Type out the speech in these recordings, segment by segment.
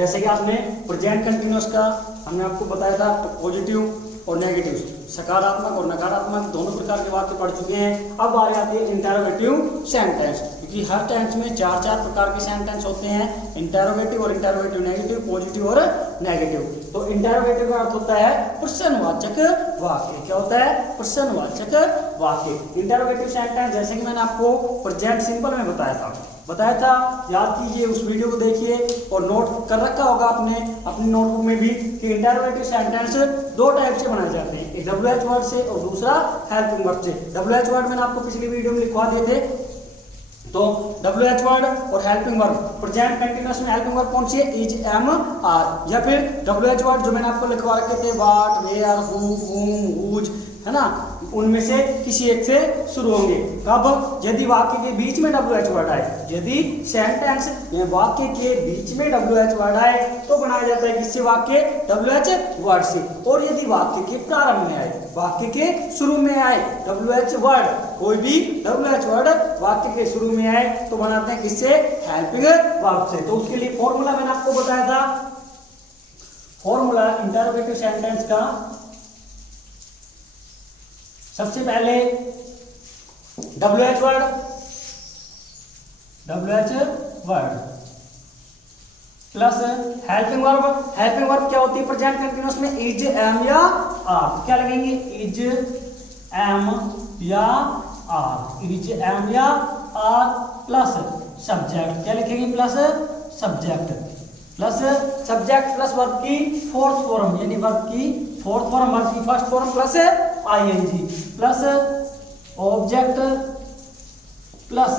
जैसे कि आपने प्रेजेंट कंटिन्यूअस का हमने आपको बताया था पॉजिटिव और नेगेटिव, सकारात्मक और नकारात्मक दोनों प्रकार के वाक्य पढ़ चुके हैं। अब बारी आती है इंटरोगेटिव सेंटेंस, क्योंकि हर टेंस में चार चार प्रकार के सेंटेंस होते हैं, इंटरोगेटिव और इंटरोगेटिव नेगेटिव, पॉजिटिव और नेगेटिव। तो इंटरोगेटिव का अर्थ होता है प्रश्नवाचक वाक्य। क्या होता है? प्रश्नवाचक वाक्य। इंटरोगेटिव सेंटेंस जैसे कि मैंने आपको प्रेजेंट सिंपल में बताया था, याद कीजिए, उस वीडियो को देखिए और नोट कर रखा होगा आपने अपनी नोटबुक में भी कि इंटरोगेटिव सेंटेंस दो टाइप से बनाए जाते हैं, एक WH वर्ड से और दूसरा हेल्पिंग वर्ब से। WH वर्ड मैंने आपको पिछली वीडियो में लिखवा दिए थे, तो WH वर्ड और हेल्पिंग वर्ब, प्रेजेंट कंटिन्यूअस में हेल्पिंग वर्ब कौन सी है? इज, एम, आर, या फिर WH वर्ड जो मैंने आपको लिखवा रखे थे what, where, who, whom, whose, है ना, उनमें से किसी एक से शुरू होंगे। कब? यदि वाक्य के बीच में WH वर्ड आए, यदि सेंटेंस या वाक्य के बीच में WH वर्ड आए तो बनाया जाता है किससे? वाक्य WH वर्ड से। और यदि वाक्य के प्रारंभ में आए, वाक्य के शुरू में आए WH वर्ड, कोई भी WH वर्ड वाक्य के शुरू में आए तो बनाते हैं किससे? हेल्पिंग वर्ब से। तो उसके लिए फॉर्मूला मैंने आपको बताया था, फॉर्मूला इंटरोगेटिव सेंटेंस का सबसे पहले WH word plus helping verb. Helping verb क्या होती है प्रेजेंट कंटिन्यूअस में? इज, एम या आर। क्या लगेंगे? इज, एम या आर, इज, एम या आर प्लस सब्जेक्ट। क्या लिखेंगे? Plus subject, plus subject plus verb की फोर्थ फॉर्म, यानी वर्ब की फोर्थ फॉर्म, वर्ब की first form plus ING, plus object plus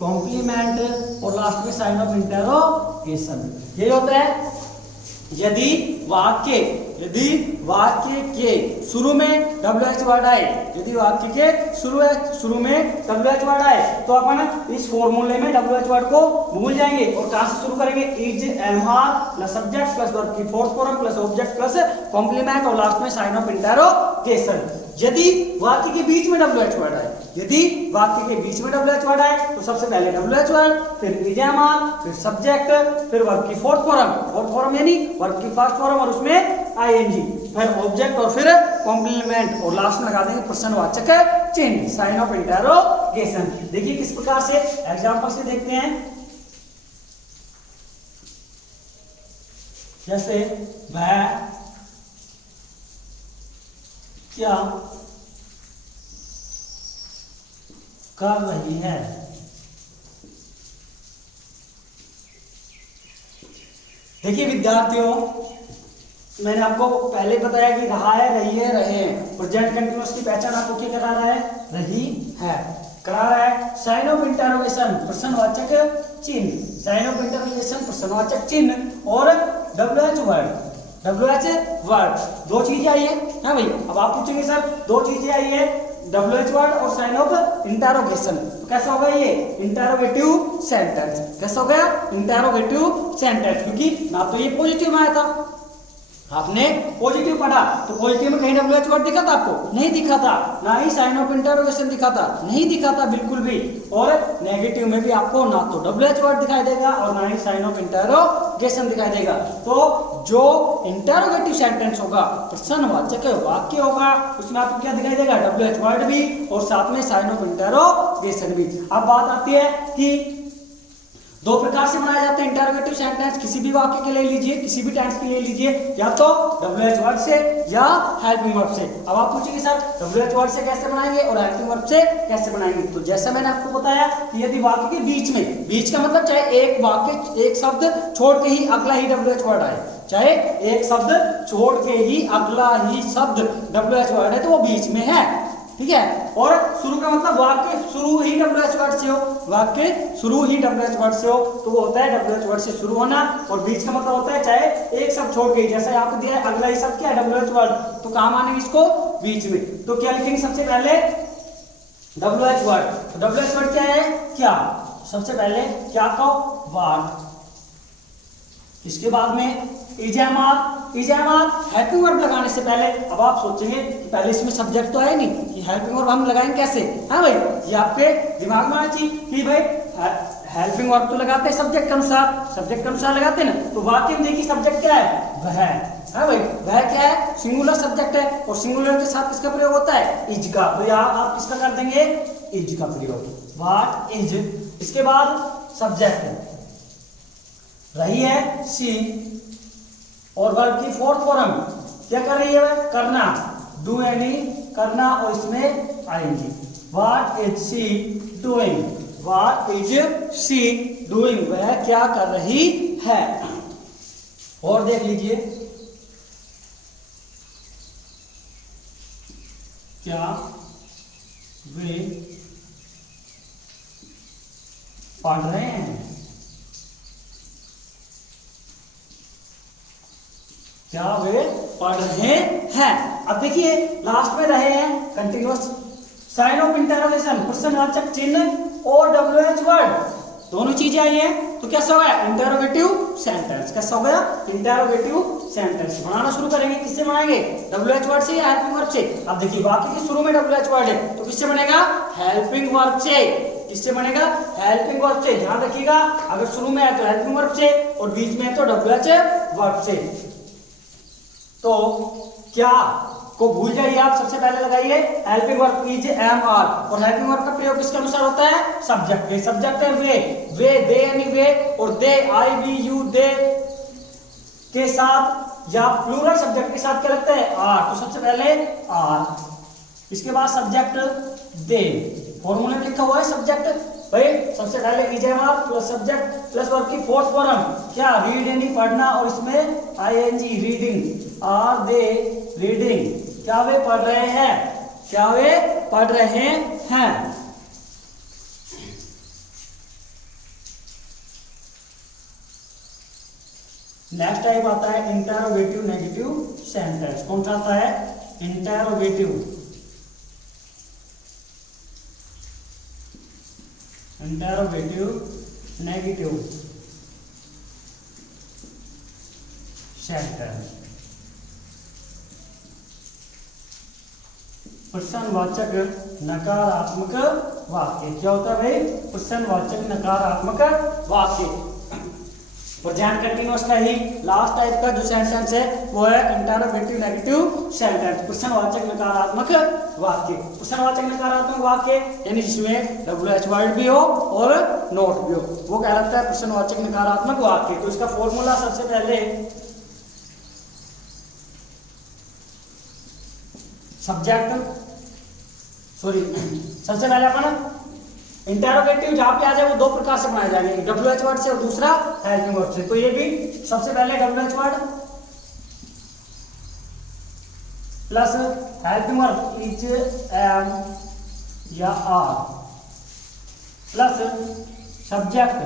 complement और लास्ट में साइन ऑफ इंटरोगेशन। ये होता है यदि वाक्य के शुरू में WH वर्ड आए, यदि वाक्य के शुरू में WH वर्ड आए तो अपन इस फॉर्मूले में WH वर्ड को भूल जाएंगे और कहां से शुरू करेंगे? Is, am, are plus subject plus verb की fourth form plus object plus complement और लास्ट में साइन ऑफ इंटरोगेशन। यदि वाक्य के बीच में WH वर्ड आए, यदि वाक्य के बीच में WH वर्ड आए तो सबसे पहले WH वर्ड, फिर इज, एम, आर, फिर सब्जेक्ट, फिर वर्ब की फोर्थ फॉर्म यानी वर्ब की फर्स्ट फॉर्म और उसमें आईएनजी, फिर ऑब्जेक्ट और फिर कॉम्प्लीमेंट और लास्ट में लगा देंगे प्रश्नवाचक चिन्ह, साइन ऑफ इंटरोगेशन। देखिए किस प्रकार से एग्जांपल से देखते हैं। जैसे वह क्या कर रही है? देखिए विद्यार्थियों, मैंने आपको पहले बताया कि रहा है, रही है, रहे हैं। प्रेजेंट कंटिन्यूअस की पहचान आपको क्या करा रहा है? रही है करा रहा है। साइन ऑफ इंटरोगेशन प्रश्नवाचक चिन्ह, साइन ऑफ इंटरोगेशन प्रश्नवाचक चिन्ह और WH वर्ड, दो चीजें आई है। हाँ भाई, अब आप पूछेंगे सर दो चीजें आई है, WH वर्ड और साइन ऑफ इंटरोगेशन, तो कैसा होगा ये? Interrogative sentence. कैसा हो गया? इंटरोगेटिव सेंटेंस, क्योंकि ना तो ये पॉजिटिव में आया था, आपने पॉजिटिव पढ़ा तो पॉजिटिव में कहीं WH वर्ड दिखा था आपको? नहीं दिखा था। ना ही साइन ऑफ इंटरोगेशन दिखा था? नहीं दिखा था बिल्कुल भी। और नेगेटिव में भी आपको ना तो WH वर्ड दिखाई देगा और ना ही साइन ऑफ इंटरोगेशन दिखाई देगा। तो जो इंटरोगेटिव सेंटेंस होगा, प्रश्नवाचक वाक्य होगा, उसमें आपको क्या दिखाई देगा? WH वर्ड भी और साथ में साइन ऑफ इंटरोगेशन भी। अब बात आती है कि दो प्रकार से बनाए जाते हैं इंटरोगेटिव सेंटेंस, किसी भी वाक्य के ले लीजिए, किसी भी टेंस के ले लीजिए, या तो WH वर्ड से या हेल्पिंग वर्ब से। अब आप पूछेंगे सर WH वर्ड से कैसे बनाएंगे और हेल्पिंग वर्ब से कैसे बनाएंगे? तो जैसा मैंने आपको बताया कि यदि वाक्य के बीच में, बीच का मतलब चाहे एक वाक्य, एक शब्द छोड़ के ही अगला ही WH वर्ड आए, चाहे एक शब्द छोड़ के ही अगला ही शब्द WH वर्ड है तो वो बीच में है, ठीक है। और शुरू का मतलब वाक्य शुरू ही WH वर्ड से हो, वाक्य शुरू ही WH वर्ड से हो तो वो होता है WH वर्ड से शुरू होना। और बीच का मतलब होता है चाहे एक शब्द छोड़ के, जैसे आपको दिया है अगला ही शब्द क्या है? WH वर्ड, तो कहां मानेंगे इसको? बीच में। तो क्या लिखेंगे सबसे पहले? WH word. तो WH वर्ड क्या है? क्या। सबसे पहले क्या को? व्हाट। इसके बाद में इजामात। हेल्पिंग वर्ब लगाने से पहले अब आप सोचेंगे कि पहले इसमें सब्जेक्ट तो है नहीं, कि हेल्पिंग वर्ब हम लगाएंगे कैसे? हाँ भाई, ये आपके दिमाग में आना चाहिए कि भाई हेल्पिंग वर्ब तो लगाते हैं सब्जेक्ट के अनुसार, सब्जेक्ट के अनुसार लगाते हैं ना। तो वाक्य में देखिए सब्जेक्ट क्या है, वह है भाई, वह क्या है, सिंगुलर सब्जेक्ट है, और सिंगुलर के साथ किसका प्रयोग होता है, इज का। तो यहाँ आप किसका कर देंगे, इज का प्रयोग, व्हाट इज। इसके बाद सब्जेक्ट रही है सी, और वर्ब की फोर्थ फॉर्म क्या कर रही है, करना, डू एनी, करना, और इसमें आएंगी। What is she doing, what is she doing, वह क्या कर रही है। और देख लीजिए, क्या वे पढ़ रहे हैं, क्या वे पढ़ रहे हैं। अब देखिए लास्ट में रहे हैं कंटिन्यूअस, साइन ऑफ इंटरोगेशन, प्रश्नवाचक चिन्ह और डब्ल्यूएच वर्ड, दोनों चीजें आई हैं। तो कैसा हो गया, इंटरोगेटिव सेंटेंस। कैसा हो गया, इंटरोगेटिव सेंटेंस। बनाना शुरू करेंगे, किससे बनाएंगे, डब्ल्यूएच वर्ड से या हेल्पिंग वर्ब से। अब देखिए वाक्य के शुरू में डब्ल्यूएच वर्ड है, तो किससे बनेगा, हेल्पिंग वर्ब से। किससे बनेगा, हेल्पिंग वर्ब से। ध्यान रखिएगा, अगर शुरू में है तो हेल्पिंग वर्ब से, और बीच में है तो डब्ल्यूएच वर्ब से। तो क्या को भूल जाइए आप, सबसे पहले लगाइए helping verb is, am, are, और हेल्पिंग वर्ब का प्रयोग किसके अनुसार होता है, सब्जेक्ट के। सब्जेक्ट है वे, दे यानी वे, और दे, आई, वी, यू, दे के साथ या प्लूरल सब्जेक्ट के साथ क्या लगता है, आर। तो सबसे पहले आर, इसके बाद सब्जेक्ट दे, फॉर्मूले में लिखा हुआ है सब्जेक्ट भाई, सबसे पहले is, am, are plus subject plus verb की फोर्थ फॉर्म क्या, रीड यानी पढ़ना, और इसमें ING, reading, are they reading, क्या वे पढ़ रहे हैं, क्या वे पढ़ रहे हैं। नेक्स्ट टाइप आता है इंटरोगेटिव नेगेटिव सेंटेंस। कौन सा आता है, इंटरोगेटिव, इंटरोगेटिव नेगेटिव सेंटेंस। प्रश्नवाचक नकारात्मक वाक्य। क्या होता है भाई, प्रश्नवाचक नकारात्मक वाक्य। प्रेजेंट कंटीन्यूअस का ही लास्ट टाइप का जो सेंटेंस है वो है इंटरोगेटिव नेगेटिव सेंटेंस, प्रश्नवाचक नकारात्मक वाक्य। प्रश्नवाचक नकारात्मक वाक्य यानी जिसमें डब्ल्यूएच वर्ड भी हो और नोट भी हो, वो कहलाता है प्रश्नवाचक नकारात्मक वाक्य। तो इसका फॉर्मूला सबसे पहले सब्जेक्ट, सबसे पहले अपन इंटरोगेटिव जहां पे आ जाए वो दो प्रकार से बनाए जाएंगे, डब्ल्यूएच वर्ड से और दूसरा हेल्पिंग वर्ब से। तो ये भी सबसे पहले WH word plus helping verb is, am या are, plus subject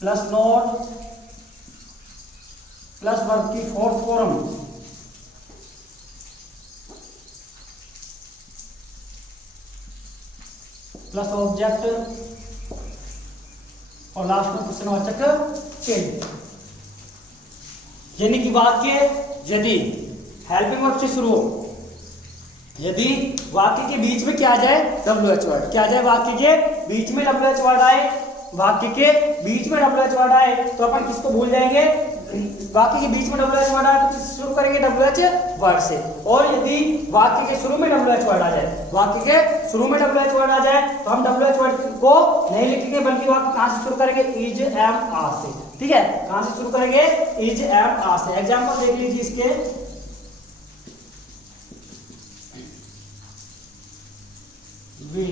plus not plus verb की फोर्थ फॉर्म प्लस ऑब्जेक्ट, और लास्ट में प्रश्नवाचक चिन्ह। यानी कि वाक्य यदि हेल्पिंग वर्ब से शुरू हो, यदि वाक्य के बीच में क्या आ जाए, डब्ल्यूएच वर्ड, क्या आ जाए, वाक्य के बीच में डब्ल्यूएच वर्ड आए, वाक्य के बीच में डब्ल्यूएच वर्ड आए तो अपन किसको भूल जाएंगे, वाक्य के बीच में डब्ल्यूएच वर्ड आए तो शुरू करेंगे डब्ल्यूएच वर्ड से। और यदि वाक्य के शुरू में डब्ल्यूएच वर्ड आ जाए, वाक्य के शुरू में डब्ल्यूएच वर्ड आ जाए तो हम डब्ल्यूएच वर्ड को नहीं लिखेंगे, बल्कि वाक्य कहां से शुरू करेंगे, इज, एम, आर से। ठीक है, कहां से शुरू करेंगे, इज, एम, आर से। एग्जांपल देख लीजिए इसके, वे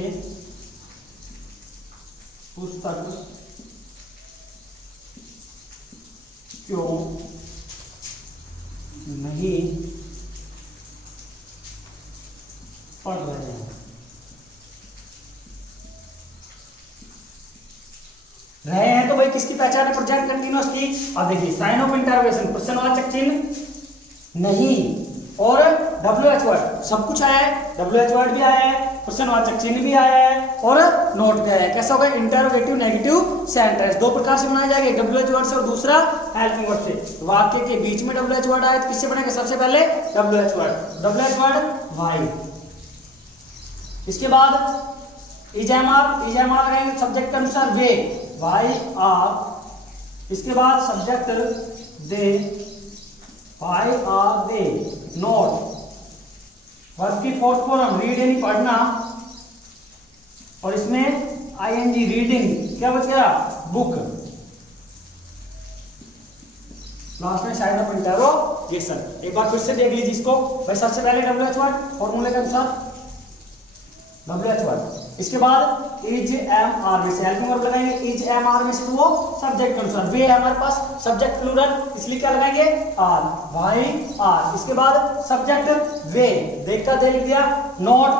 पुस्तक क्यों नहीं पढ़ रहे हैं, रहे हैं तो भाई किसकी पहचान है, प्रेजेंट कंटीन्यूअस की। अब देखिए साइन ऑफ इंटरोगेशन, प्रश्नवाचक चिन्ह नहीं और डब्ल्यूएच वर्ड, सब कुछ आया है, डब्ल्यूएच वर्ड भी आया है, प्रश्नवाचक चिन्ह भी आया है और नोट भी आया है। कैसा होगा, इंटरोगेटिव नेगेटिव सेंटेंस। दो प्रकार से बनाए जाएंगे, डब्ल्यूएच वर्ड से और दूसरा हेल्पिंग वर्ड से। वाक्य के बीच में डब्ल्यूएच वर्ड आए तो किससे बनेगा, सबसे पहले WH word, WH word why. इसके बाद इज, एम, आर लगाएंगे सब्जेक्ट के अनुसार वे, वाई आर, इसके बाद subject they, why are they not, verb की फोर्थ फॉर्म रीड यानी पढ़ना, और इसमें आईएनजी रीडिंग, क्या बच गया बुक, लास्ट में साइड ऑफ इंटरोगेशन। एक बार फिर से देख लीजिए इसको भाई। सबसे पहले WH वर्ड फॉर्मूले के अनुसार WH वर्ड, इसके बाद इज एम आर में से हेल्पिंग वर्ब लगाएंगे, इज एम आर में से तो वो सब्जेक्ट के अनुसार, वे हमारे पास सब्जेक्ट प्लूरल इसलिए क्या लगाएंगे आर, वाई आर, इसके बाद सब्जेक्ट वे, देख का दे लिख दिया, नॉट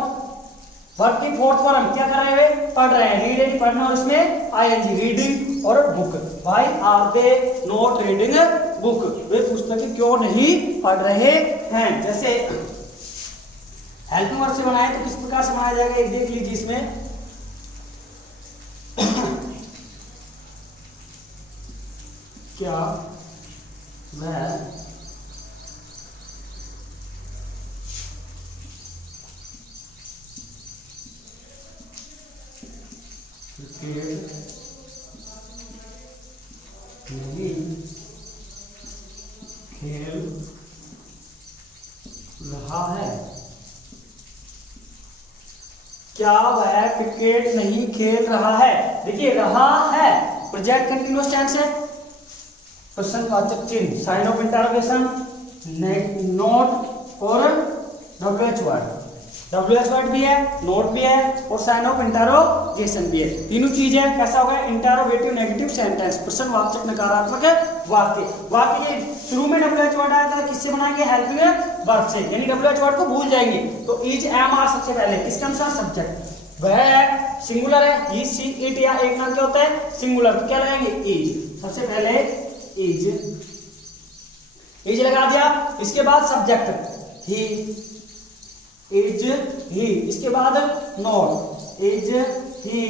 वर्ब की फोर्थ फॉर्म क्या कर रहे हैं पढ़ रहे हैं, रीड यानी पढ़ना, और इसमें आईएनजी रीडिंग और book, why are they not reading book, वे पुस्तकें क्यों नहीं पढ़ रहे हैं। जैसे हेल्पिंग वर्ब से बनाए तो किस प्रकार से बनाया जाएगा एक देख लीजिए इसमें। क्या वह क्रिकेट नहीं खेल रहा है, क्या वह क्रिकेट नहीं खेल रहा है। देखिए रहा है प्रेजेंट कंटीन्यूअस टेंस है, प्रश्नवाचक चिन्ह, साइन ऑफ इंटरोगेशन, नोट और WH वर्ड, WH वर्ड भी है, नोट भी है और साइन ऑफ इंटरोगेशन भी है, तीनों चीज है। कैसा होगा इंटरोगेटिव नेगेटिव सेंटेंस, प्रश्नवाचक नकारात्मक वाक्य। वाक्य के शुरू में WH वर्ड आया था, किससे बनाएंगे हेल्पिंग वर्ब से, यानी WH वर्ड को भूल जाएंगे तो इज एम आर सबसे पहले किसके अनुसार सब्जेक्ट, वह है सिंगुलर है, ही सी इट या एक नाम क्या होता है सिंगुलर, तो क्या लगाएंगे इज, सबसे पहले इज लगा दिया, इसके बाद सब्जेक्ट ही, इज ही, इसके बाद not, is he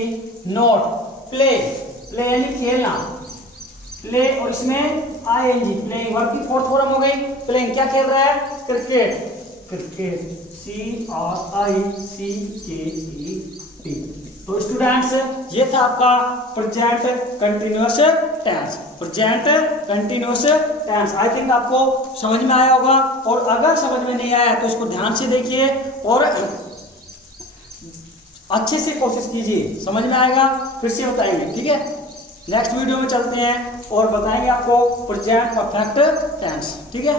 not, play, play यानी खेलना, प्ले और इसमें आईएनजी, प्लेइंग वर्ब की फोर्थ फॉर्म हो गई, प्लेइंग क्या खेल रहा है क्रिकेट, क्रिकेट CRICKET। तो स्टूडेंट्स ये था आपका present continuous tense, present continuous tense. I think आपको समझ में आया होगा, और अगर समझ में नहीं आया तो इसको ध्यान से देखिए और अच्छे से कोशिश कीजिए, समझ में आएगा फिर से बताएंगे, ठीक है। नेक्स्ट वीडियो में चलते हैं और बताएंगे आपको प्रेजेंट परफेक्ट टेंस, ठीक है।